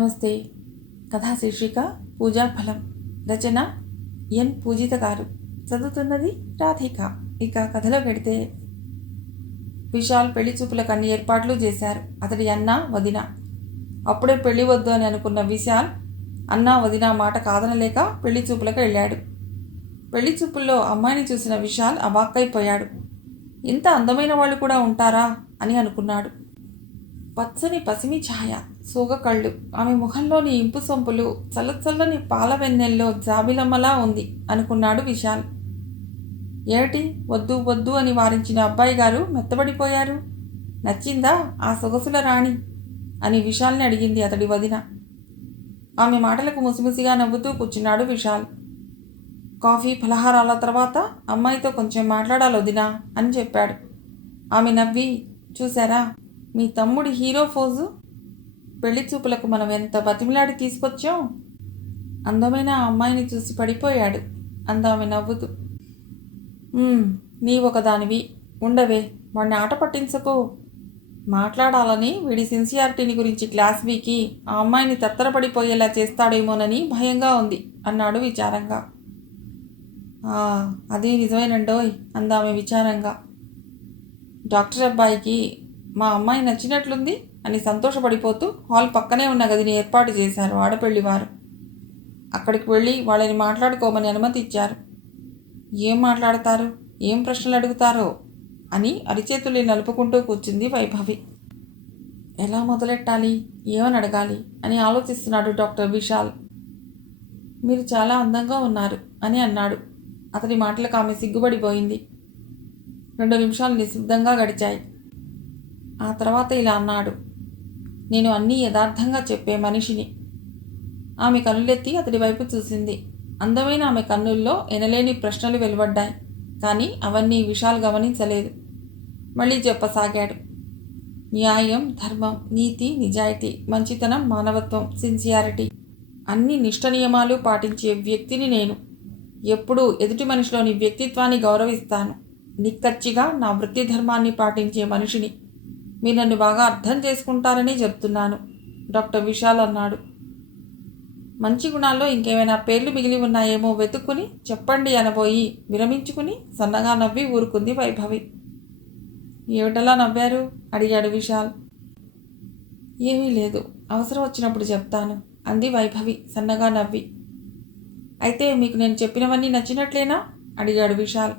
నమస్తే. కథా శీర్షిక పూజాఫలం. రచన ఎన్ పూజిత గారు. చదువుతున్నది రాధిక. ఇక కథలో పెడితే, విశాల్ పెళ్లి చూపులకు అన్ని ఏర్పాట్లు చేశారు. అతడి అన్న వదిన. అప్పుడే పెళ్లి వద్దు అని అనుకున్న విశాల్ అన్న వదిన మాట కాదనలేక పెళ్లి చూపులకు వెళ్ళాడు. పెళ్లి చూపుల్లో అమ్మాయిని చూసిన విశాల్ అవాక్కైపోయాడు. ఇంత అందమైన వాళ్ళు కూడా ఉంటారా అని అనుకున్నాడు. పచ్చని పసిమి ఛాయ, సోగ కళ్ళు, ఆమె ముఖంలోని ఇంపు సొంపులు చల్లచల్లని పాల వెన్నెల్లో జాబిలమ్మలా ఉంది అనుకున్నాడు విశాల్. ఏమిటి వద్దు వద్దు అని వారించిన అబ్బాయి గారు మెత్తబడిపోయారు? నచ్చిందా ఆ సొగసుల రాణి అని విశాల్ని అడిగింది అతడి వదిన. ఆమె మాటలకు ముసిముసిగా నవ్వుతూ కూర్చున్నాడు విశాల్. కాఫీ ఫలహారాల తర్వాత అమ్మాయితో కొంచెం మాట్లాడాలి వదినా అని చెప్పాడు. ఆమె నవ్వి, చూశారా మీ తమ్ముడి హీరో ఫోజు? పెళ్లి చూపులకు మనం ఎంత బతిమిలాడి తీసుకొచ్చాం. అందమైన ఆ అమ్మాయిని చూసి పడిపోయాడు అందామె నవ్వుతూ. నీ ఒకదానివి, ఉండవే, వాడిని ఆట పట్టించకు. మాట్లాడాలని వీడి సిన్సియారిటీని గురించి క్లాస్ బీకి ఆ అమ్మాయిని తత్తరపడిపోయేలా చేస్తాడేమోనని భయంగా ఉంది అన్నాడు విచారంగా. అది నిజమేనండోయ్ అందామె విచారంగా. డాక్టర్ అబ్బాయికి మా అమ్మాయి నచ్చినట్లుంది అని సంతోషపడిపోతూ హాల్ పక్కనే ఉన్న గదిని ఏర్పాటు చేశారు ఆడపెళ్లివారు. అక్కడికి వెళ్ళి వాళ్ళని మాట్లాడుకోమని అనుమతి ఇచ్చారు. ఏం మాట్లాడతారు, ఏం ప్రశ్నలు అడుగుతారో అని అరిచేతుల్ని నలుపుకుంటూ కూర్చుంది వైభవి. ఎలా మొదలెట్టాలి, ఏమని అడగాలి అని ఆలోచిస్తున్నాడు డాక్టర్ విశాల్. మీరు చాలా అందంగా ఉన్నారు అని అన్నాడు. అతని మాటలకు ఆమె సిగ్గుపడిపోయింది. 2 నిమిషాలు నిశ్శబ్దంగా గడిచాయి. ఆ తర్వాత ఇలా అన్నాడు, నేను అన్నీ యథార్థంగా చెప్పే మనిషిని. ఆమె కనులెత్తి అతడి వైపు చూసింది. అందమైన ఆమె కన్నుల్లో ఎనలేని ప్రశ్నలు వెలువడ్డాయి. కానీ అవన్నీ విశాల్ గమనించలేదు. మళ్ళీ చెప్పసాగాడు. న్యాయం, ధర్మం, నీతి, నిజాయితీ, మంచితనం, మానవత్వం, సిన్సియారిటీ, అన్ని నిష్ఠ నియమాలు పాటించే వ్యక్తిని నేను. ఎప్పుడూ ఎదుటి మనిషిలోని వ్యక్తిత్వాన్ని గౌరవిస్తాను. నిక్కచ్చిగా నా వృత్తి ధర్మాన్ని పాటించే మనిషిని. మీరు నన్ను బాగా అర్థం చేసుకుంటారని చెప్తున్నాను డాక్టర్ విశాల్ అన్నాడు. మంచి గుణాల్లో ఇంకేమైనా పేర్లు మిగిలి ఉన్నాయేమో వెతుక్కుని చెప్పండి అనబోయి విరమించుకుని సన్నగా నవ్వి ఊరుకుంది వైభవి. ఏమిటలా నవ్వారు అడిగాడు విశాల్. ఏమీ లేదు, అవసరం వచ్చినప్పుడు చెప్తాను అంది వైభవి సన్నగా నవ్వి. అయితే మీకు నేను చెప్పినవన్నీ నచ్చినట్లేనా అడిగాడు విశాల్.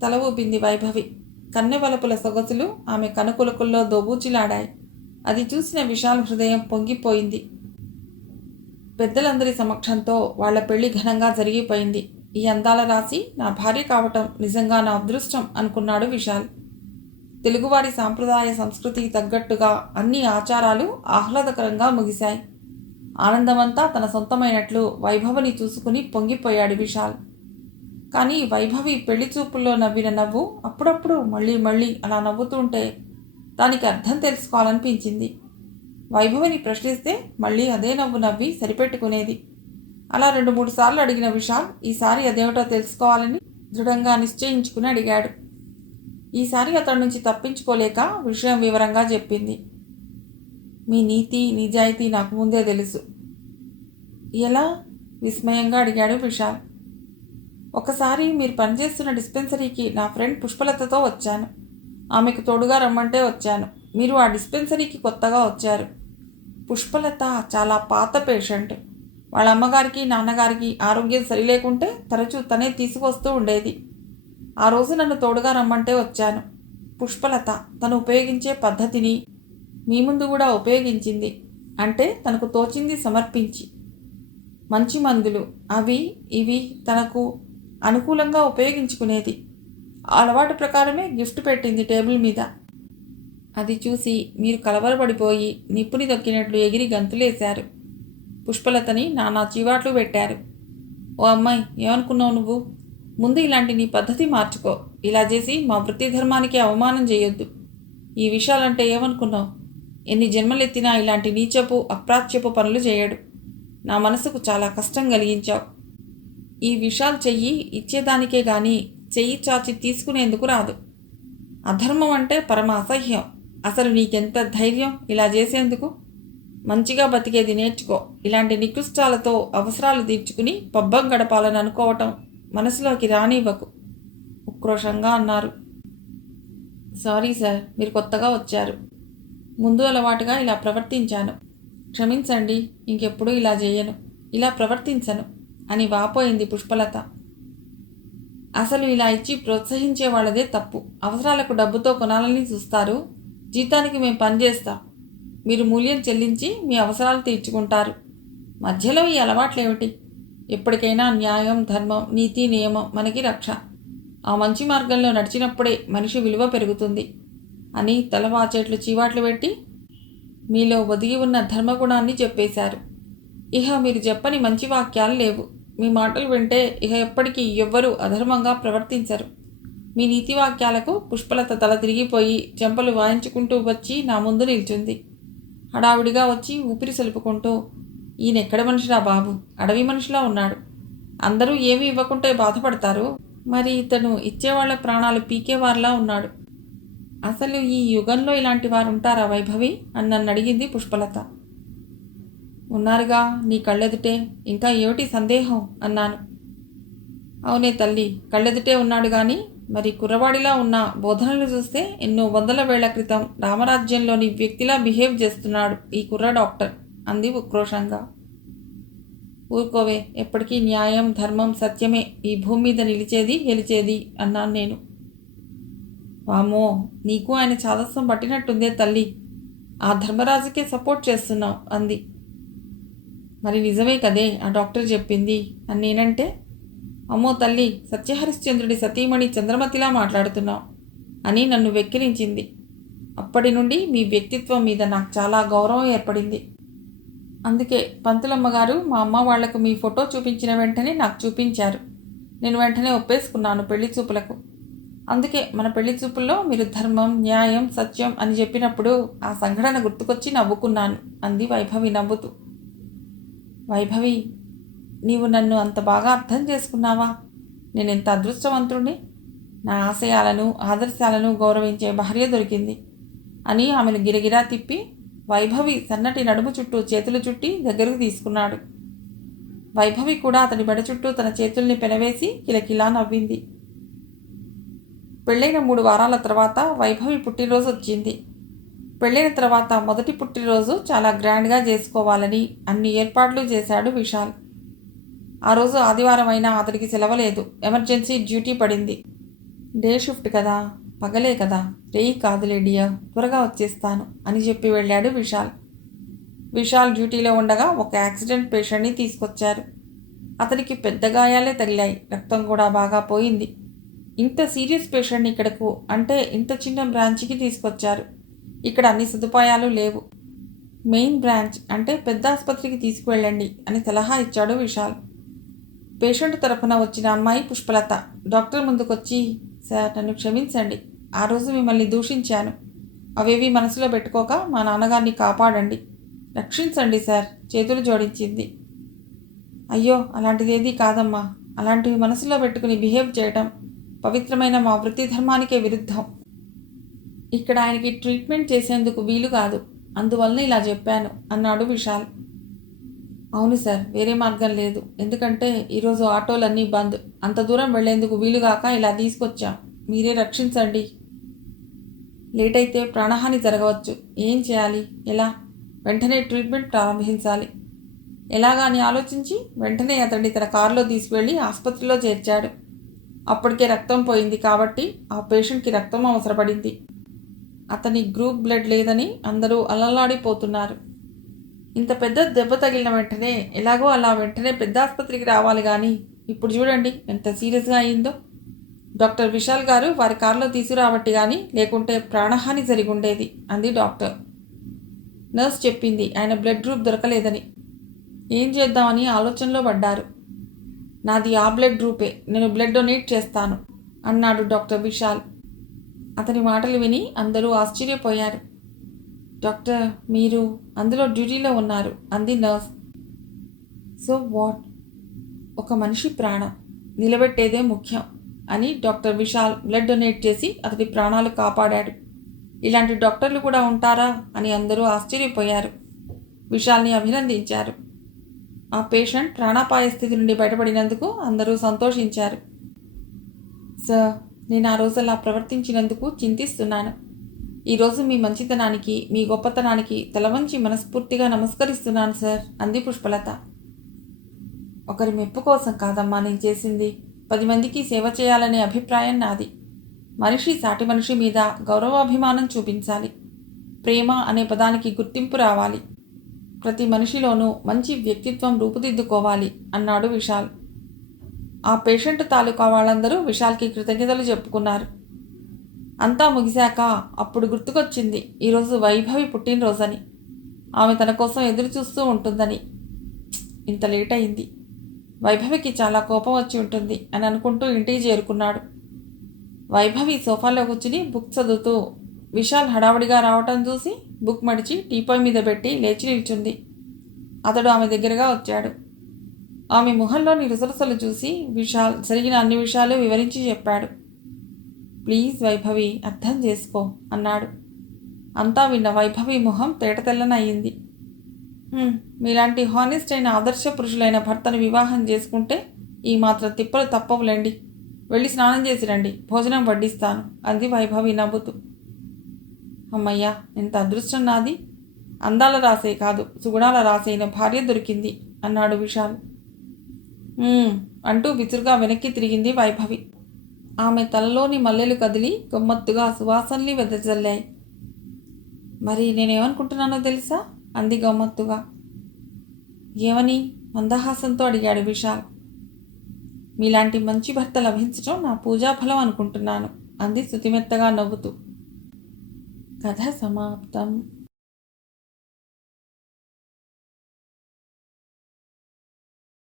తల ఊపింది వైభవి. కన్నెవలపుల సొగసులు ఆమె కనుకులకుల్లో దోబూచిలాడాయి. అది చూసిన విశాల్ హృదయం పొంగిపోయింది. పెద్దలందరి సమక్షంతో వాళ్ల పెళ్లి ఘనంగా జరిగిపోయింది. ఈ అందాల రాశి నా భార్య కావటం నిజంగా నా అదృష్టం అనుకున్నాడు విశాల్. తెలుగువారి సాంప్రదాయ సంస్కృతికి తగ్గట్టుగా అన్ని ఆచారాలు ఆహ్లాదకరంగా ముగిశాయి. ఆనందమంతా తన సొంతమైనట్లు వైభవిని చూసుకుని పొంగిపోయాడు విశాల్. కానీ వైభవి పెళ్లి చూపుల్లో నవ్విన నవ్వు అప్పుడప్పుడు మళ్ళీ మళ్ళీ అలా నవ్వుతుంటే దానికి అర్థం తెలుసుకోవాలనిపించింది. వైభవిని ప్రశ్నిస్తే మళ్ళీ అదే నవ్వు నవ్వి సరిపెట్టుకునేది. అలా 2-3 సార్లు అడిగిన విశాల్ ఈసారి అదేమిటో తెలుసుకోవాలని దృఢంగా నిశ్చయించుకుని అడిగాడు. ఈసారి అతడి నుంచి తప్పించుకోలేక విషయం వివరంగా చెప్పింది. మీ నీతి, నిజాయితీ నాకు ముందే తెలుసు. ఎలా విస్మయంగా అడిగాడు విశాల్. ఒకసారి మీరు పనిచేస్తున్న డిస్పెన్సరీకి నా ఫ్రెండ్ పుష్పలతతో వచ్చాను. ఆమెకు తోడుగా రమ్మంటే వచ్చాను. మీరు ఆ డిస్పెన్సరీకి కొత్తగా వచ్చారు. పుష్పలత చాలా పాత పేషెంట్. వాళ్ళ అమ్మగారికి, నాన్నగారికి ఆరోగ్యం సరిలేకుంటే తరచూ తనే తీసుకొస్తూ ఉండేది. ఆ రోజు నన్ను తోడుగా రమ్మంటే వచ్చాను. పుష్పలత తను ఉపయోగించే పద్ధతిని మీ ముందు కూడా ఉపయోగించింది. అంటే తనకు తోచింది సమర్పించి. మంచి మందులు అవి ఇవి తనకు అనుకూలంగా ఉపయోగించుకునేది. అలవాటు ప్రకారమే గిఫ్ట్ పెట్టింది టేబుల్ మీద. అది చూసి మీరు కలవరపడిపోయి నిప్పుని దొక్కినట్లు ఎగిరి గంతులేశారు. పుష్పలతని నానా చీవాట్లు పెట్టారు. ఓ అమ్మాయి, ఏమనుకున్నావు నువ్వు? ముందు ఇలాంటి నీ పద్ధతి మార్చుకో. ఇలా చేసి మా వృత్తి ధర్మానికి అవమానం చేయొద్దు. ఈ విషయాలంటే ఏమనుకున్నావు? ఎన్ని జన్మలెత్తినా ఇలాంటి నీచపు అప్రాచ్యపు పనులు చేయడు. నా మనసుకు చాలా కష్టం కలిగించావు. ఈ విషయాలు చెయ్యి ఇచ్చేదానికే గాని చెయ్యి చాచి తీసుకునేందుకు రాదు. అధర్మం అంటే పరమ అసహ్యం. అసలు నీకెంత ధైర్యం ఇలా చేసేందుకు? మంచిగా బతికేది నేర్చుకో. ఇలాంటి నికృష్టాలతో అవసరాలు తీర్చుకుని పబ్బం గడపాలని అనుకోవటం మనసులోకి రానివ్వకు ఉక్రోషంగా అన్నారు. సారీ సార్, మీరు కొత్తగా వచ్చారు. ముందు అలవాటుగా ఇలా ప్రవర్తించాను. క్షమించండి, ఇంకెప్పుడు ఇలా చేయను, ఇలా ప్రవర్తించను అని వాపోయింది పుష్పలత. అసలు ఇలా ఇచ్చి ప్రోత్సహించే వాళ్ళదే తప్పు. అవసరాలకు డబ్బుతో కొనాలని చూస్తారు. జీతానికి మేము పనిచేస్తాం, మీరు మూల్యం చెల్లించి మీ అవసరాలు తీర్చుకుంటారు. మధ్యలో ఈ అలవాట్లేమిటి? ఎప్పటికైనా న్యాయం, ధర్మం, నీతి, నియమం మనకి రక్ష. ఆ మంచి మార్గంలో నడిచినప్పుడే మనిషి విలువ పెరుగుతుంది అని తలవాచేట్లు చీవాట్లు పెట్టి మీలో ఒదిగి ఉన్న ధర్మగుణాన్ని చెప్పేశారు. ఇహ మీరు చెప్పని మంచి వాక్యాలు లేవు. మీ మాటలు వింటే ఇహ ఎప్పటికీ ఎవ్వరూ అధర్మంగా ప్రవర్తించరు. మీ నీతి వాక్యాలకు పుష్పలత తల తిరిగిపోయి చెంపలు వాయించుకుంటూ వచ్చి నా ముందు నిల్చుంది. హడావుడిగా వచ్చి ఊపిరి సలుపుకుంటూ, ఈయనెక్కడ మనిషిరా బాబు, అడవి మనిషిలా ఉన్నాడు. అందరూ ఏమీ ఇవ్వకుంటే బాధపడతారు, మరి ఇతను ఇచ్చేవాళ్ల ప్రాణాలు పీకేవారిలా ఉన్నాడు. అసలు ఈ యుగంలో ఇలాంటి వారు ఉంటారా వైభవి అని నన్ను అడిగింది పుష్పలత. ఉన్నారుగా నీ కళ్ళెదుటే, ఇంకా ఏమిటి సందేహం అన్నాను. అవునే తల్లి, కళ్ళెదుటే ఉన్నాడు కానీ మరి కుర్రవాడిలా ఉన్న బోధనలు చూస్తే ఎన్నో వందల వేళ్ల క్రితం రామరాజ్యంలోని వ్యక్తిలా బిహేవ్ చేస్తున్నాడు ఈ కుర్ర డాక్టర్ అంది ఉక్రోషంగా. ఊరుకోవే, ఎప్పటికీ న్యాయం, ధర్మం, సత్యమే ఈ భూమి మీద నిలిచేది గెలిచేది అన్నాను నేను. వామో, నీకు ఆయన చాదస్వం పట్టినట్టుందే తల్లి, ఆ ధర్మరాజుకే సపోర్ట్ చేస్తున్నావు అంది. మరి నిజమే కదే ఆ డాక్టర్ చెప్పింది అని నేనంటే, అమ్మో తల్లి, సత్యహరిశ్చంద్రుడి సతీమణి చంద్రమతిలా మాట్లాడుతున్నావు అని నన్ను వెక్కిరించింది. అప్పటి నుండి మీ వ్యక్తిత్వం మీద నాకు చాలా గౌరవం ఏర్పడింది. అందుకే పంతులమ్మగారు మా అమ్మ వాళ్లకు మీ ఫోటో చూపించిన వెంటనే నాకు చూపించారు. నేను వెంటనే ఒప్పేసుకున్నాను పెళ్లి చూపులకు. అందుకే మన పెళ్లి చూపుల్లో మీరు ధర్మం, న్యాయం, సత్యం అని చెప్పినప్పుడు ఆ సంఘటన గుర్తుకొచ్చి నవ్వుకున్నాను అంది వైభవి నవ్వుతూ. వైభవి, నీవు నన్ను అంత బాగా అర్థం చేసుకున్నావా? నేనెంత అదృష్టవంతుడిని. నా ఆశయాలను, ఆదర్శాలను గౌరవించే భార్య దొరికింది అని ఆమెను గిరగిరా తిప్పి వైభవి సన్నటి నడుము చుట్టూ చేతులు చుట్టి దగ్గరకు తీసుకున్నాడు. వైభవి కూడా అతడి బెడ చుట్టూ తన చేతుల్ని పెనవేసి కిలకిలా నవ్వింది. పెళ్ళైన 3 వారాల తర్వాత వైభవి పుట్టినరోజు వచ్చింది. పెళ్ళైన తర్వాత మొదటి పుట్టినరోజు చాలా గ్రాండ్గా చేసుకోవాలని అన్ని ఏర్పాట్లు చేశాడు విశాల్. ఆ రోజు ఆదివారం అయినా అతడికి సెలవలేదు. ఎమర్జెన్సీ డ్యూటీ పడింది. డే షిఫ్ట్ కదా, పగలే కదా, రేయి కాదులే డియర్, త్వరగా వచ్చేస్తాను అని చెప్పి వెళ్ళాడు విశాల్. విశాల్ డ్యూటీలో ఉండగా ఒక యాక్సిడెంట్ పేషెంట్ని తీసుకొచ్చారు. అతనికి పెద్ద గాయాలే తగిలాయి, రక్తం కూడా బాగా పోయింది. ఇంత సీరియస్ పేషెంట్ని ఇక్కడకు అంటే ఇంత చిన్న బ్రాంచ్కి తీసుకొచ్చారు. ఇక్కడ అన్ని సదుపాయాలు లేవు. మెయిన్ బ్రాంచ్ అంటే పెద్ద ఆసుపత్రికి తీసుకువెళ్ళండి అని సలహా ఇచ్చాడు విశాల్. పేషెంట్ తరఫున వచ్చిన అమ్మాయి పుష్పలత డాక్టర్ ముందుకొచ్చి, సార్ నన్ను క్షమించండి, ఆ రోజు మిమ్మల్ని దూషించాను. అవేవి మనసులో పెట్టుకోక మా నాన్నగారిని కాపాడండి, రక్షించండి సార్ చేతులు జోడించింది. అయ్యో, అలాంటిదేదీ కాదమ్మా. అలాంటివి మనసులో పెట్టుకుని బిహేవ్ చేయటం పవిత్రమైన మా వృత్తి ధర్మానికే విరుద్ధం. ఇక్కడ ఆయనకి ట్రీట్మెంట్ చేసేందుకు వీలు కాదు, అందువలన ఇలా చెప్పాను అన్నాడు విశాల్. అవును సార్, వేరే మార్గం లేదు. ఎందుకంటే ఈరోజు ఆటోలన్నీ బంద్. అంత దూరం వెళ్లేందుకు వీలుగాక ఇలా తీసుకొచ్చాం. మీరే రక్షించండి. లేట్ అయితే ప్రాణహాని జరగవచ్చు. ఏం చేయాలి, ఎలా? వెంటనే ట్రీట్మెంట్ ప్రారంభించాలి. ఎలాగా అని ఆలోచించి వెంటనే అతన్ని తన కారులో తీసుకువెళ్ళి ఆసుపత్రిలో చేర్చాడు. అప్పటికే రక్తం పోయింది కాబట్టి ఆ పేషెంట్కి రక్తం అవసరపడింది. అతని గ్రూప్ బ్లడ్ లేదని అందరూ అల్లలాడిపోతున్నారు. ఇంత పెద్ద దెబ్బ తగిలిన వెంటనే ఎలాగో అలా వెంటనే పెద్ద ఆసుపత్రికి రావాలి కానీ ఇప్పుడు చూడండి ఎంత సీరియస్గా అయిందో. డాక్టర్ విశాల్ గారు వారి కారులో తీసుకురాబట్టి కానీ లేకుంటే ప్రాణహాని జరిగి ఉండేది అంది డాక్టర్. నర్స్ చెప్పింది ఆయన బ్లడ్ గ్రూప్ దొరకలేదని. ఏం చేద్దామని ఆలోచనలో పడ్డారు. నాది ఆ బ్లడ్ గ్రూపే, నేను బ్లడ్ డొనేట్ చేస్తాను అన్నాడు డాక్టర్ విశాల్. అతని మాటలు విని అందరూ ఆశ్చర్యపోయారు. డాక్టర్, మీరు అందులో డ్యూటీలో ఉన్నారు అంది నర్స్. So what? ఒక మనిషి ప్రాణం నిలబెట్టేదే ముఖ్యం అని డాక్టర్ విశాల్ బ్లడ్ డొనేట్ చేసి అతడి ప్రాణాలు కాపాడాడు. ఇలాంటి డాక్టర్లు కూడా ఉంటారా అని అందరూ ఆశ్చర్యపోయారు. విశాల్ని అభినందించారు. ఆ పేషెంట్ ప్రాణాపాయ స్థితి నుండి బయటపడినందుకు అందరూ సంతోషించారు. సార్, నేను ఆ రోజు అలా ప్రవర్తించినందుకు చింతిస్తున్నాను. ఈరోజు మీ మంచితనానికి, మీ గొప్పతనానికి తలవంచి మనస్ఫూర్తిగా నమస్కరిస్తున్నాను సార్ అంది పుష్పలత. ఒకరి మెప్పు కోసం కాదమ్మా నేను చేసింది. 10 మందికి సేవ చేయాలనే అభిప్రాయం నాది. మనిషి సాటి మనిషి మీద గౌరవాభిమానం చూపించాలి. ప్రేమ అనే పదానికి గుర్తింపు రావాలి. ప్రతి మనిషిలోనూ మంచి వ్యక్తిత్వం రూపుదిద్దుకోవాలి అన్నాడు విశాల్. ఆ పేషెంట్ తాలూకా వాళ్ళందరూ విశాల్కి కృతజ్ఞతలు చెప్పుకున్నారు. అంతా ముగిశాక అప్పుడు గుర్తుకొచ్చింది ఈరోజు వైభవి పుట్టినరోజని. ఆమె తన కోసం ఎదురు చూస్తూ ఉంటుందని. ఇంత లేట్ అయింది. వైభవికి చాలా కోపం వచ్చి ఉంటుంది అని అనుకుంటూ ఇంటికి చేరుకున్నాడు. వైభవి సోఫాలో కూర్చుని బుక్ చదువుతూ విశాల్ హడావుడిగా రావటం చూసి బుక్ మడిచి టీపాయ్ మీద పెట్టి లేచి నిల్చుంది. అతడు ఆమె దగ్గరగా వచ్చాడు. ఆమె ముఖంలోని రుసరుసలు చూసి విశాల్ జరిగిన అన్ని విషయాలు వివరించి చెప్పాడు. ప్లీజ్ వైభవి, అర్థం చేసుకో అన్నాడు. అంతా విన్న వైభవి ముఖం తేటతెల్లనయ్యింది. మీలాంటి హానెస్ట్ అయిన ఆదర్శ పురుషులైన భర్తను వివాహం చేసుకుంటే ఈ మాత్రం తిప్పలు తప్పవులేండి. వెళ్ళి స్నానం చేసి రండి, భోజనం వడ్డిస్తాను అంది వైభవి నవ్వుతూ. అమ్మయ్యా, ఎంత అదృష్టం నాది. అందాల రాసే కాదు, సుగుణాల రాసైన భార్య దొరికింది అన్నాడు విశాల్. అంటూ విసురుగా వెనక్కి తిరిగింది వైభవి. ఆమె తలలోని మల్లెలు కదిలి గమ్మత్తుగా సువాసనలు వెదజల్లాయి. మరి నేనేమనుకుంటున్నానో తెలుసా అంది గమ్మత్తుగా. ఏమని మందహాసంతో అడిగాడు విశాల్. మీలాంటి మంచి భర్త లభించడం నా పూజాఫలం అనుకుంటున్నాను అంది శృతిమెత్తగా నవ్వుతూ. కథ సమాప్తం.